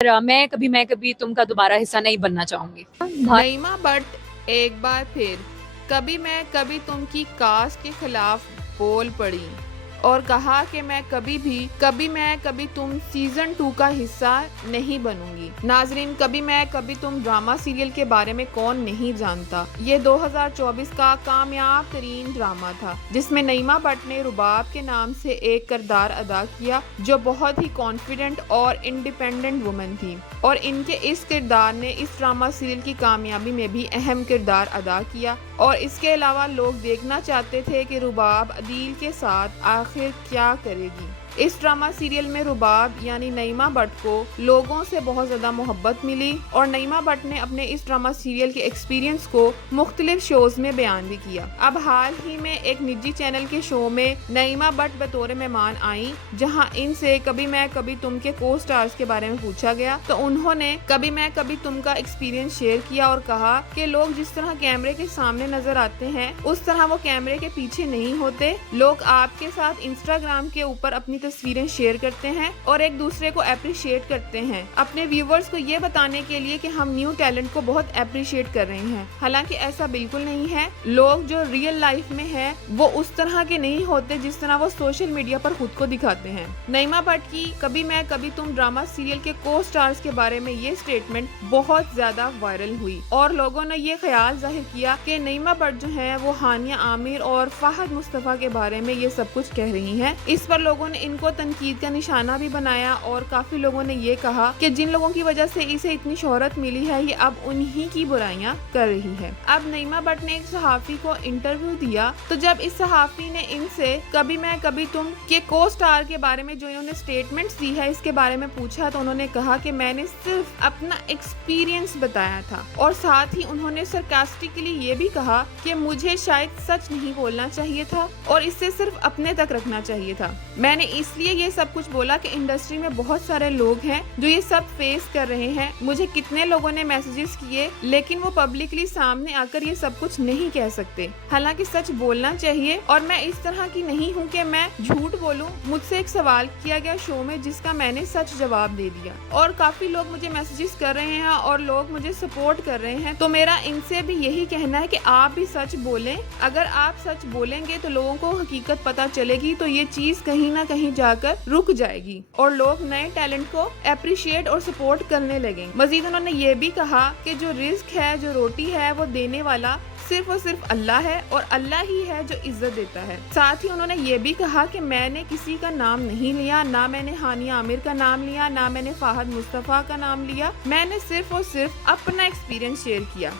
میں کبھی تم کا دوبارہ حصہ نہیں بننا چاہوں گی. نعیمہ بٹ ایک بار پھر کبھی میں کبھی تم کی کاسٹ کے خلاف بول پڑی اور کہا کہ میں کبھی تم سیزن 2 کا حصہ نہیں بنوں گی. ناظرین، کبھی تم ڈرامہ سیریل کے بارے میں کون نہیں جانتا. یہ 2024 کا کامیاب ترین ڈرامہ تھا جس میں نعیمہ بٹ نے رباب کے نام سے ایک کردار ادا کیا جو بہت ہی کانفیڈنٹ اور انڈیپینڈنٹ وومن تھی، اور ان کے اس کردار نے اس ڈرامہ سیریل کی کامیابی میں بھی اہم کردار ادا کیا. اور اس کے علاوہ لوگ دیکھنا چاہتے تھے کہ رباب عدیل کے ساتھ آخر کیا کرے گی. اس ڈرامہ سیریل میں رباب یعنی نعیمہ بٹ کو لوگوں سے بہت زیادہ محبت ملی، اور نعیمہ بٹ نے اپنے اس ڈرامہ سیریل کے ایکسپیرینس کو مختلف شوز میں بیان بھی کیا. اب حال ہی میں ایک نجی چینل کے شو میں نعیمہ بٹ بطور مہمان آئیں، جہاں ان سے کبھی تم کے کو سٹارز کے بارے میں پوچھا گیا تو انہوں نے کبھی تم کا ایکسپیرینس شیئر کیا اور کہا کہ لوگ جس طرح کیمرے کے سامنے نظر آتے ہیں اس طرح وہ کیمرے کے پیچھے نہیں ہوتے. لوگ آپ کے ساتھ انسٹاگرام کے اوپر اپنی تصویریں شیئر کرتے ہیں اور ایک دوسرے کو اپریشیٹ کرتے ہیں اپنے ویورز کو یہ بتانے کے لیے کہ ہم نیو ٹیلنٹ کو بہت اپریشیٹ کر رہے ہیں. حالانکہ ایسا بالکل نہیں ہے. لوگ جو ریئل لائف میں ہیں وہ اس طرح کے نہیں ہوتے جس طرح وہ سوشل میڈیا پر خود کو دکھاتے ہیں. نعیمہ بٹ کی کبھی تم ڈرامہ سیریل کے کو سٹارز کے بارے میں یہ سٹیٹمنٹ بہت زیادہ وائرل ہوئی اور لوگوں نے یہ خیال ظاہر کیا کہ نعیمہ بٹ جو ہیں وہ ہانیہ عامر اور فہد مصطفیٰ کے بارے میں یہ سب کچھ کہہ رہی ہیں. اس پر لوگوں نے ان کو تنقید کا نشانہ بھی بنایا اور کافی لوگوں نے یہ کہا کہ جن لوگوں کی وجہ سے اسے اتنی شہرت ملی ہے یہ اب انہی کی برائیاں کر رہی ہے. اب نعیمہ بٹ نے ایک صحافی کو انٹرویو دیا تو جب اس صحافی نے ان سے کبھی تم کے کو سٹار کے بارے میں جو انہوں نے سٹیٹمنٹس دی ہے اس کے بارے میں پوچھا تو انہوں نے کہا کہ میں نے صرف اپنا ایکسپیرینس بتایا تھا، اور ساتھ ہی انہوں نے سرکاسٹکلی یہ بھی کہا کہ مجھے شاید سچ نہیں بولنا چاہیے تھا اور اسے صرف اپنے تک رکھنا چاہیے تھا. میں نے اس لیے یہ سب کچھ بولا کہ انڈسٹری میں بہت سارے لوگ ہیں جو یہ سب فیس کر رہے ہیں. مجھے کتنے لوگوں نے میسیجز کیے لیکن وہ پبلکلی سامنے آ کر یہ سب کچھ نہیں کہہ سکتے. حالانکہ سچ بولنا چاہیے اور میں اس طرح کی نہیں ہوں کہ میں جھوٹ بولوں. مجھ سے ایک سوال کیا گیا شو میں جس کا میں نے سچ جواب دے دیا، اور کافی لوگ مجھے میسیجز کر رہے ہیں اور لوگ مجھے سپورٹ کر رہے ہیں. تو میرا ان سے بھی یہی کہنا ہے کہ آپ بھی سچ بولیں. اگر آپ سچ بولیں گے تو لوگوں کو حقیقت پتہ چلے گی تو یہ چیز کہیں نہ کہیں جا کر رک جائے گی اور لوگ نئے ٹیلنٹ کو اپریشیٹ اور سپورٹ کرنے لگیں. مزید انہوں نے یہ بھی کہا کہ جو رزق ہے، جو روٹی ہے، وہ دینے والا صرف اور صرف اللہ ہے اور اللہ ہی ہے جو عزت دیتا ہے. ساتھ ہی انہوں نے یہ بھی کہا کہ میں نے کسی کا نام نہیں لیا، نہ میں نے ہانیہ عامر کا نام لیا، نہ میں نے فہد مصطفیٰ کا نام لیا. میں نے صرف اور صرف اپنا ایکسپیرینس شیئر کیا.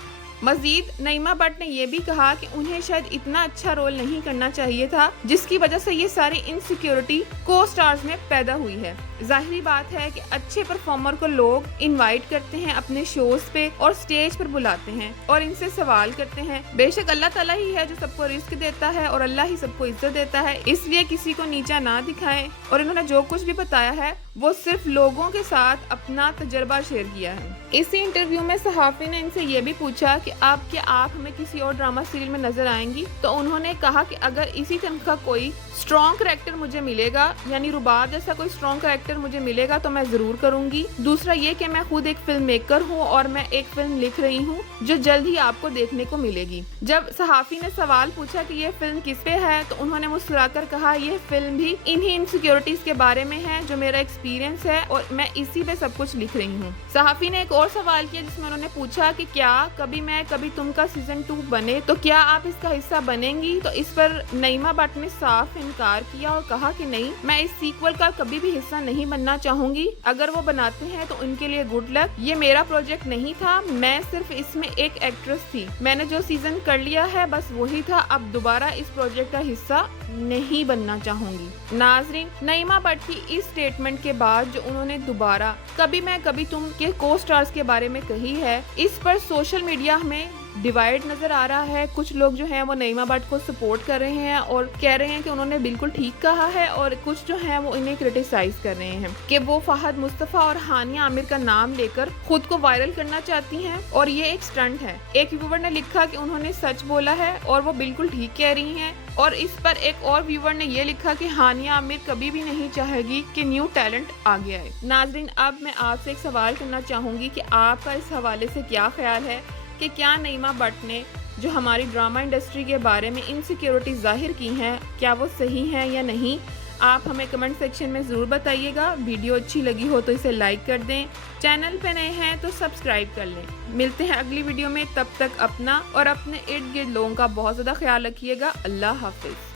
مزید نعیمہ بٹ نے یہ بھی کہا کہ انہیں شاید اتنا اچھا رول نہیں کرنا چاہیے تھا جس کی وجہ سے یہ ساری انسیکیورٹی کو سٹارز میں پیدا ہوئی ہے. ظاہری بات ہے کہ اچھے پرفارمر کو لوگ انوائٹ کرتے ہیں اپنے شوز پہ اور سٹیج پر بلاتے ہیں اور ان سے سوال کرتے ہیں. بے شک اللہ تعالیٰ ہی ہے جو سب کو رزق دیتا ہے اور اللہ ہی سب کو عزت دیتا ہے، اس لیے کسی کو نیچا نہ دکھائیں. اور انہوں نے جو کچھ بھی بتایا ہے وہ صرف لوگوں کے ساتھ اپنا تجربہ شیئر کیا ہے. اسی انٹرویو میں صحافی نے ان سے یہ بھی پوچھا کہ آپ ہمیں کسی اور ڈرامہ سیریل میں نظر آئیں گی؟ تو انہوں نے کہا کہ اگر اسی طرح کا کوئی اسٹرانگ کریکٹر مجھے ملے گا، یعنی رباب جیسا کوئی اسٹرانگ کریکٹر مجھے ملے گا تو میں ضرور کروں گی. دوسرا یہ کہ میں خود ایک فلم میکر ہوں اور میں ایک فلم لکھ رہی ہوں جو جلد ہی آپ کو دیکھنے کو ملے گی. جب صحافی نے سوال پوچھا کہ یہ فلم کس پہ ہے تو انہوں نے مسکرا کر کہا یہ فلم بھی انہی انسیکیورٹیز کے بارے میں ہے جو میرا ایکسپیرینس ہے اور میں اسی پہ سب کچھ لکھ رہی ہوں. صحافی نے ایک اور سوال کیا جس میں انہوں نے پوچھا کہ کیا کبھی تم کا سیزن 2 بنے تو کیا آپ اس کا حصہ بنیں گی؟ تو اس پر نعیمہ بٹ نے صاف انکار کیا اور کہا کہ نہیں، میں اس سیکول کا کبھی بھی حصہ نہیں بننا چاہوں گی. اگر وہ بناتے ہیں تو ان کے لیے گڈ لک. یہ میرا پروجیکٹ نہیں تھا، میں صرف اس میں ایک ایکٹریس تھی. میں نے جو سیزن کر لیا ہے بس وہی تھا. اب دوبارہ اس پروجیکٹ کا حصہ نہیں بننا چاہوں گی. ناظرین، نعیمہ بٹ کی اس سٹیٹمنٹ کے بعد جو انہوں نے دوبارہ کبھی تم کے کو سٹارز کے بارے میں کہی ہے، اس پر سوشل میڈیا میں ڈیوائڈ نظر آ رہا ہے. کچھ لوگ جو ہیں وہ نعیمہ بٹ کو سپورٹ کر رہے ہیں اور کہہ رہے ہیں کہ انہوں نے بالکل ٹھیک کہا ہے, اور کچھ جو ہیں وہ انہیں کرٹیسائز کر رہے ہیں کہ وہ فہد مصطفیٰ اور ہانیہ عامر کا نام لے کر خود کو وائرل کرنا چاہتی ہیں اور یہ ایک سٹنٹ ہے. ایک ویور نے لکھا کہ انہوں نے سچ بولا ہے اور وہ بالکل ٹھیک کہہ رہی ہیں, اور اس پر ایک اور ویور نے یہ لکھا کہ ہانیہ عامر کبھی بھی نہیں چاہے گی کہ نیو ٹیلنٹ آگے آئے. ناظرین, اب میں آپ سے ایک سوال کرنا چاہوں گی کہ آپ کا اس حوالے سے کیا خیال ہے کہ کیا نعیمہ بٹ نے جو ہماری ڈرامہ انڈسٹری کے بارے میں انسیکیورٹی ظاہر کی ہیں کیا وہ صحیح ہیں یا نہیں؟ آپ ہمیں کمنٹ سیکشن میں ضرور بتائیے گا. ویڈیو اچھی لگی ہو تو اسے لائک کر دیں, چینل پہ نئے ہیں تو سبسکرائب کر لیں. ملتے ہیں اگلی ویڈیو میں, تب تک اپنا اور اپنے ارد گرد لوگوں کا بہت زیادہ خیال رکھیے گا. اللہ حافظ.